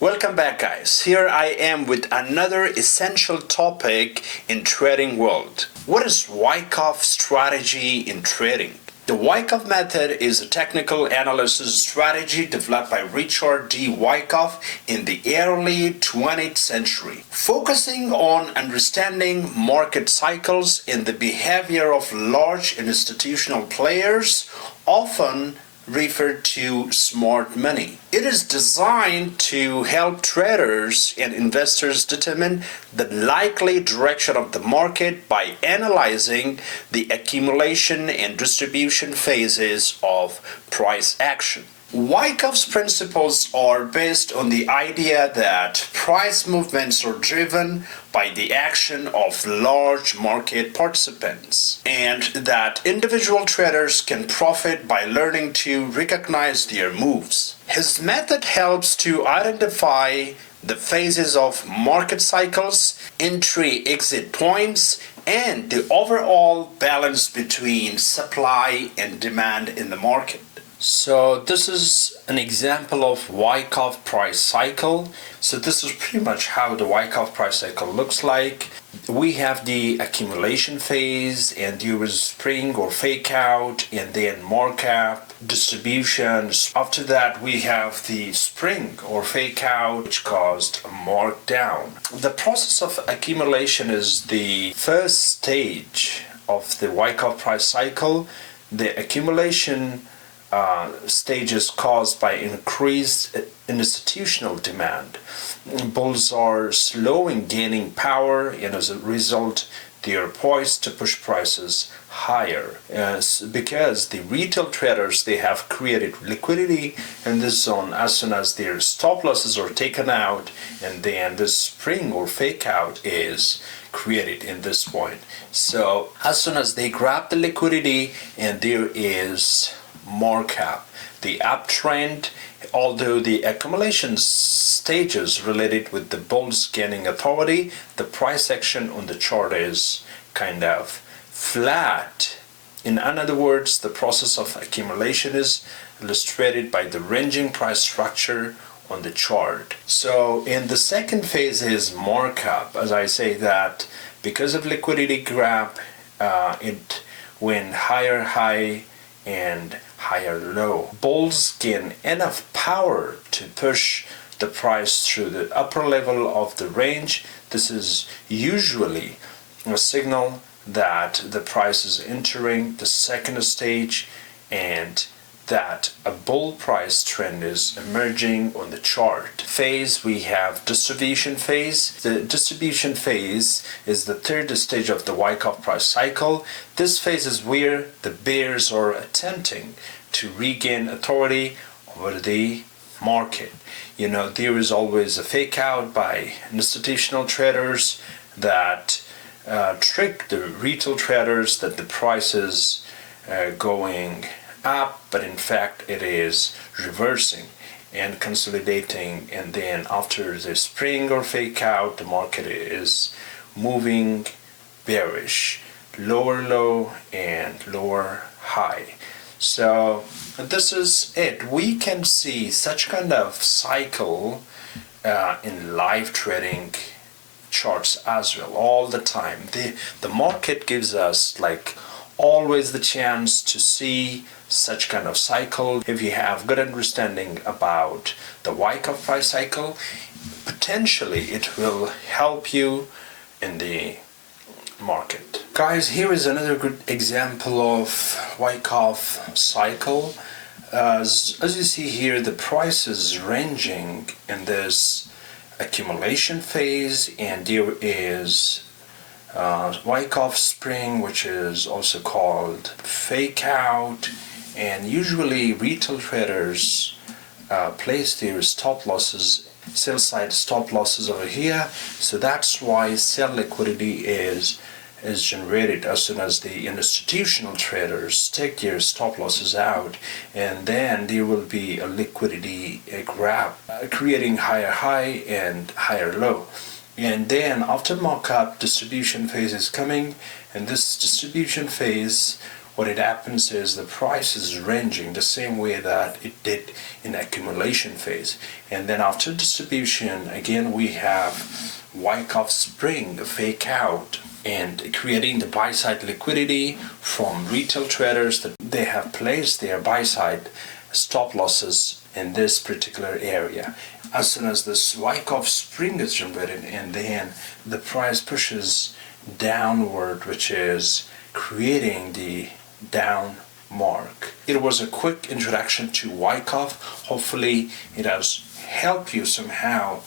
Welcome back, guys. Here I am with another essential topic in trading world. What is Wyckoff strategy in trading? The Wyckoff method is a technical analysis strategy developed by Richard D. Wyckoff in the early 20th century, focusing on understanding market cycles and the behavior of large institutional players, often referred to smart money. It is designed to help traders and investors determine the likely direction of the market by analyzing the accumulation and distribution phases of price action. Wyckoff's principles are based on the idea that price movements are driven by the action of large market participants, and that individual traders can profit by learning to recognize their moves. His method helps to identify the phases of market cycles, entry-exit points, and the overall balance between supply and demand in the market. So this is an example of Wyckoff price cycle. So this is pretty much how the Wyckoff price cycle looks like. We have the accumulation phase, and there is spring or fake out, and then markup, distributions. After that we have the spring or fake out, which caused a markdown. The process of accumulation is the first stage of the Wyckoff price cycle. The accumulation stages caused by increased institutional demand. Bulls are slow in gaining power, and as a result they are poised to push prices higher because the retail traders, they have created liquidity in this zone as soon as their stop losses are taken out, and then the spring or fake out is created in this point. So as soon as they grab the liquidity and there is markup, the uptrend, although the accumulation stages related with the bulls gaining authority, the price action on the chart is kind of flat. In other words, the process of accumulation is illustrated by the ranging price structure on the chart. So in the second phase is markup. As I say that because of liquidity grab, it went higher high and higher low. Bulls gain enough power to push the price through the upper level of the range. This is usually a signal that the price is entering the second stage and that a bull price trend is emerging on the chart. Phase, we have distribution phase. The distribution phase is the third stage of the Wyckoff price cycle. This phase is where the bears are attempting to regain authority over the market. You know, there is always a fake out by institutional traders that trick the retail traders that the price is going up, but in fact it is reversing and consolidating, and then after the spring or fake out the market is moving bearish, lower low and lower high. So this is it. We can see such kind of cycle in live trading charts as well all the time. The market gives us like always the chance to see such kind of cycle. If you have good understanding about the Wyckoff price cycle, potentially it will help you in the market. Guys, here is another good example of Wyckoff cycle. As you see here, the price is ranging in this accumulation phase, and there is Wyckoff spring, which is also called fake out, and usually retail traders place their stop losses, sell side stop losses over here. So that's why sell liquidity is generated as soon as the institutional traders take their stop losses out, and then there will be a liquidity grab creating higher high and higher low. And then after markup, distribution phase is coming, and this distribution phase, what it happens is the price is ranging the same way that it did in accumulation phase. And then after distribution, again, we have Wyckoff spring, the fake out, and creating the buy side liquidity from retail traders that they have placed their buy side stop losses in this particular area. As soon as this Wyckoff spring is generated, and then the price pushes downward, which is creating the down mark. It was a quick introduction to Wyckoff. Hopefully it has helped you somehow